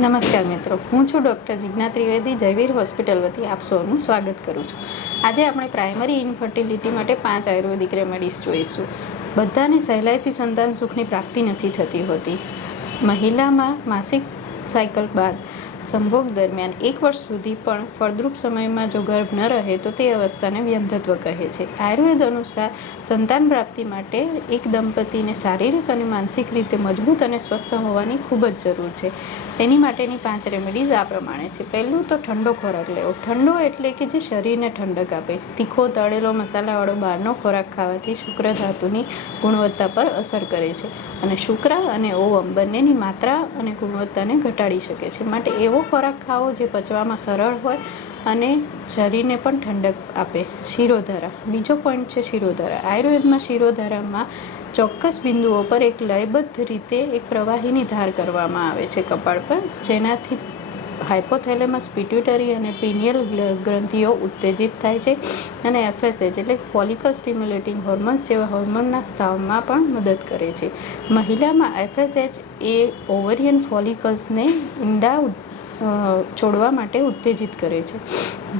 નમસ્કાર મિત્રો, હું છું ડૉક્ટર જિજ્ઞા ત્રિવેદી, જયવીર હોસ્પિટલ વતી આપ સૌનું સ્વાગત કરું છું। આજે આપણે પ્રાઇમરી ઇન્ફર્ટિલિટી માટે 5 આયુર્વેદિક રેમેડીઝ જોઈશું। બધાને સહેલાઈથી સંતાન સુખની પ્રાપ્તિ નથી થતી હોતી। મહિલામાં માસિક સાયકલ બાદ સંભોગ દરમિયાન 1 વર્ષ સુધી પણ ફળદ્રુપ સમયમાં જો ગર્ભ ન રહે તો તે અવસ્થાને વ્યંધત્વ કહે છે। આયુર્વેદ અનુસાર સંતાન પ્રાપ્તિ માટે એક દંપતીને શારીરિક અને માનસિક રીતે મજબૂત અને સ્વસ્થ હોવાની ખૂબ જ જરૂર છે। એની માટેની 5 રેમેડીઝ આ પ્રમાણે છે। પહેલું તો ઠંડો ખોરાક લેવો। ઠંડો એટલે કે જે શરીરને ઠંડક આપે। તીખો, તળેલો, મસાલાવાળો બહારનો ખોરાક ખાવાથી શુક્ર ધાતુની ગુણવત્તા પર અસર કરે છે અને શુક્ર અને ઓવમ બંનેની માત્રા અને ગુણવત્તાને ઘટાડી શકે છે। માટે એવો ખોરાક ખાવો જે પચવામાં સરળ હોય અને શરીરને પણ ઠંડક આપે। શિરોધારા, બીજો પોઈન્ટ છે શિરોધારા। આયુર્વેદમાં શિરોધારામાં ચોક્કસ બિંદુઓ પર એક લયબદ્ધ રીતે એક પ્રવાહીની ધાર કરવામાં આવે છે કપાળ પર, જેનાથી હાઇપોથેલેમસ, પિટ્યુટરી અને પિનિયલ ગ્રંથિઓ ઉત્તેજિત થાય છે અને FSH એટલે ફોલિકલ સ્ટિમ્યુલેટિંગ હોર્મોન્સ જેવા હોર્મોનના સ્ત્રાવમાં પણ મદદ કરે છે। મહિલામાં FSH એ ઓવરિયન ફોલિકલ્સને ઈંડા છોડવા માટે ઉત્તેજિત કરે છે,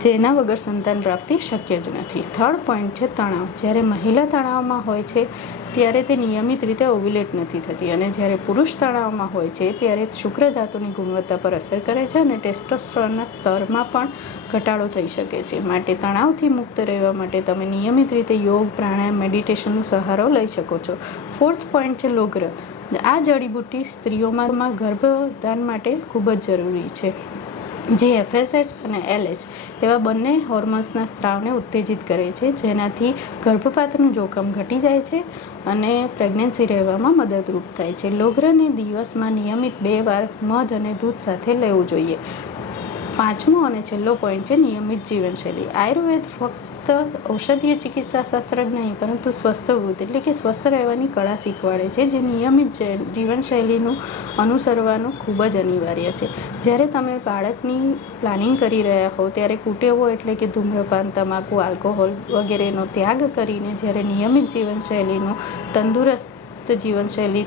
જેના વગર સંતાન પ્રાપ્તિ શક્ય જ નથી। થર્ડ પોઈન્ટ છે તણાવ। જ્યારે મહિલા તણાવમાં હોય છે ત્યારે તે નિયમિત રીતે ઓવ્યુલેટ નથી થતી અને જ્યારે પુરુષ તણાવમાં હોય છે ત્યારે શુક્ર ધાતુની ગુણવત્તા પર અસર કરે છે અને ટેસ્ટોસ્ટેરોનના સ્તરમાં પણ ઘટાડો થઈ શકે છે। માટે તણાવથી મુક્ત રહેવા માટે તમે નિયમિત રીતે યોગ, પ્રાણાયામ, મેડિટેશનનો સહારો લઈ શકો છો। ફોર્થ પોઈન્ટ છે લોગ્ર। આ જડીબુટ્ટી સ્ત્રીઓમાં ગર્ભધાન માટે ખૂબ જ જરૂરી છે, જે FSH અને LH એવા બંને હોર્મોન્સના સ્ત્રાવને ઉત્તેજિત કરે છે, જેનાથી ગર્ભપાતનું જોખમ ઘટી જાય છે અને પ્રેગ્નન્સી રહેવામાં મદદરૂપ થાય છે। લોગ્રને દિવસમાં નિયમિત 2 વાર મધ અને દૂધ સાથે લેવું જોઈએ। પાંચમો અને છેલ્લો પોઈન્ટ છે નિયમિત જીવનશૈલી। આયુર્વેદ ફક્ત ઔષધીય ચિકિત્સા શાસ્ત્ર જ નહીં, પરંતુ સ્વસ્થ વૃદ્ધ એટલે કે સ્વસ્થ રહેવાની કળા શીખવાડે છે, જે નિયમિત જીવનશૈલીનું અનુસરવાનું ખૂબ જ અનિવાર્ય છે। જ્યારે તમે બાળકની પ્લાનિંગ કરી રહ્યા હો ત્યારે કુટેવો એટલે કે ધૂમ્રપાન, તમાકુ, આલ્કોહોલ વગેરેનો ત્યાગ કરીને જ્યારે નિયમિત જીવનશૈલીનું તંદુરસ્ત જીવનશૈલી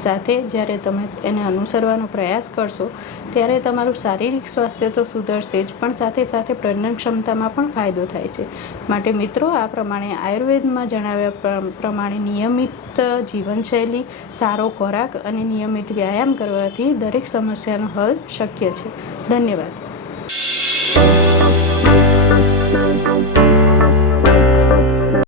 સાથે જ્યારે તમે એને અનુસરવાનો પ્રયાસ કરશો ત્યારે તમારું શારીરિક સ્વાસ્થ્ય તો સુધરશે જ, પણ સાથે સાથે પ્રજનન ક્ષમતામાં પણ ફાયદો થાય છે। માટે મિત્રો, આ પ્રમાણે આયુર્વેદમાં જણાવ્યા પ્રમાણે નિયમિત જીવનશૈલી, સારો ખોરાક અને નિયમિત વ્યાયામ કરવાથી દરેક સમસ્યાનો હલ શક્ય છે। ધન્યવાદ।